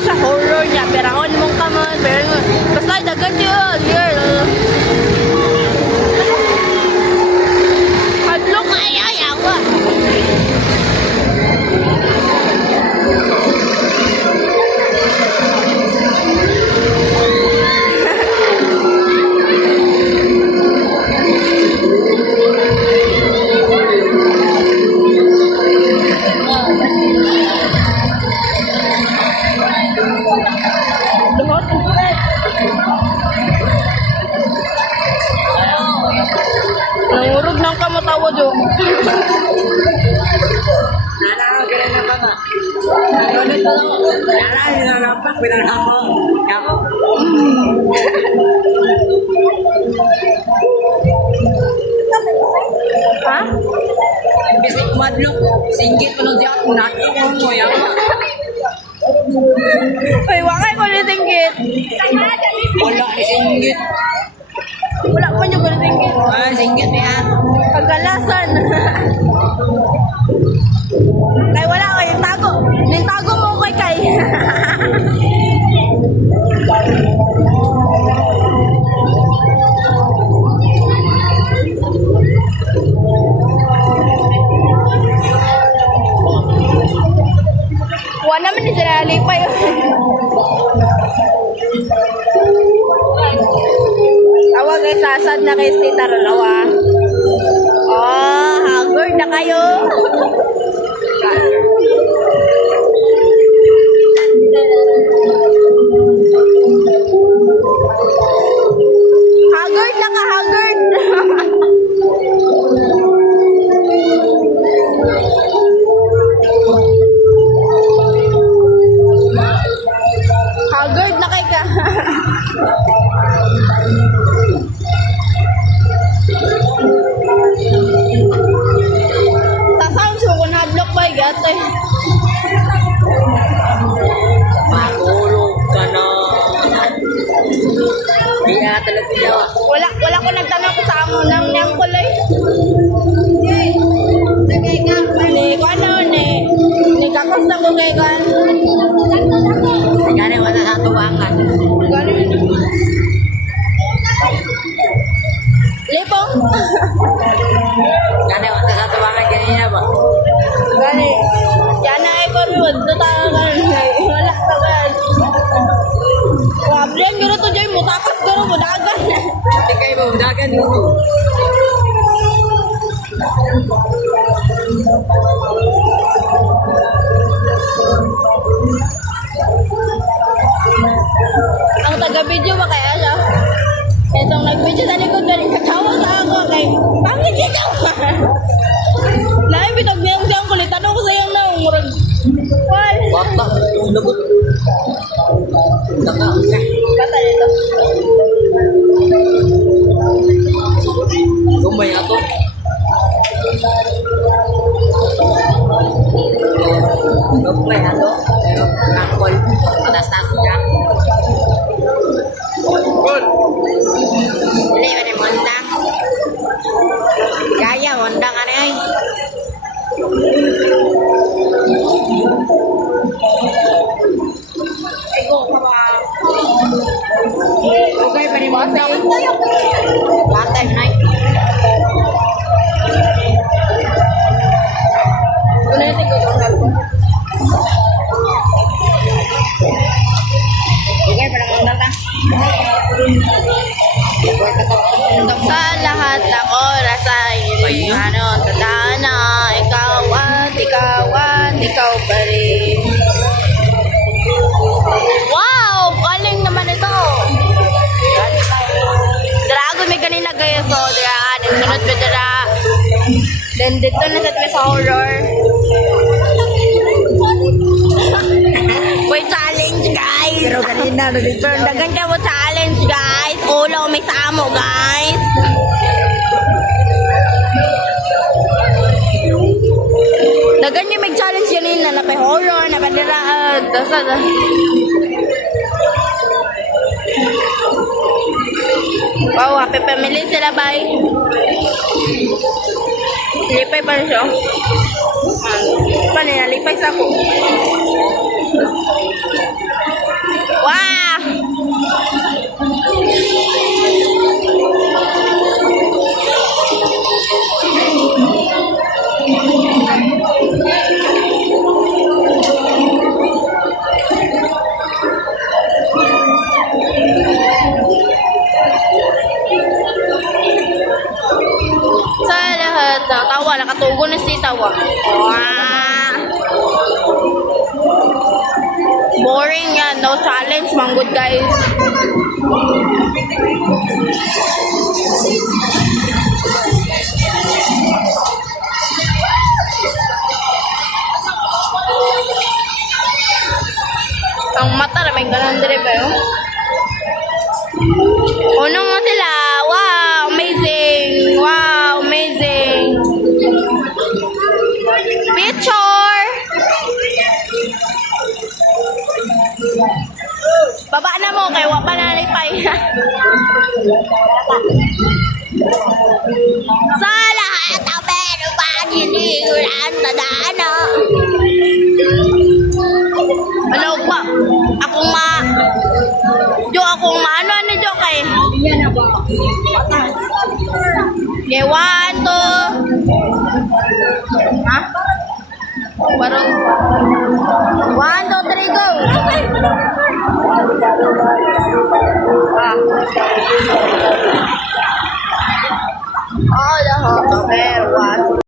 siya horror niya. Pero on mong kamon. Pero basta dagan yun. Here. Hadlok ay ayawa. Nangurog ng kamatawa doon. Ha? Bisik madlok, singgit pa siya kung natulong mo yan. Ay, wakay ko ni tinggit. Wala ni singgit. Wala pa nyo ko ni tinggit. Ah, singgit niya. Kagalasan. Kay wala ko, yung tago. Yung tago mo kay kay. Wala naman ni sila lipay. Tawag kay sasad na kay Tita Rolawa. Oh, haggard na kayo. Haggard na ka, haggard. Haggard na kay ka. Sasam so kung hadlok ba gatoy. Matulog ka na. Di na talaga daw. Wala ko nagtanong ko sa amo nang nang kulay. Ni ano ni kakos na ko kay kan. Kaya wala sa tuwangan. Lepong. Kaya wala sa tuwangan ganyan ba? Gani. Yan na ay korwod to tagan. Wala ka gan. Problem garo to joy mo takas garo mo dagan. Hindi kayo ba dagan mo? Ang taga-video ba kaya siya? Itong nag-video sa likod na rin katawa sa ako kay pangit ikaw! Lain bitag niyang siyang kulit. Tanong ko sa iyang na umurag. Wal! Bata, yung lagot. Taka. Bata nito. Gumay ato. Gumay ato. Pero nakol. Patas-tas niya. Hindi ka ni Mondang. Kaya, Mondang ano yun? Ego ka ba? Okay pa ni Mondang. Batay mo na yun. Ulitin ko kung nalpo. Okay pa ni Mondang na. Sa lahat ng oras ay may tandaan na ikaw ikaw pa rin. Wow! Galing naman ito! Dragon may ganina kayo so sunod pa dira. Then dito na sa horror. May challenge guys! Pero kanina, Pero dagan kayo challenge guys. Ulaw may samo guys. Dagan niyo may challenge yan na napay horror, napadira. Wow, happy family sila bye. Lipay pa rin siya. Paano na lipay sa ako. dalawa. Wow. Boring yan. No challenge. Manggod guys. Ang mata na may ganun dire ba yun? Unong mo sila. Wow, amazing. Wow, amazing. Picture. Baba na mo kay wa pa na nalipay. Sa lahat ang meron ba niliguran na dana? Ano pa? Akong ano Jo kay? Yan na ba? Okay, 1, 2. Ha? Parang 1, 2, 3, go! Ah. Oh, the hot,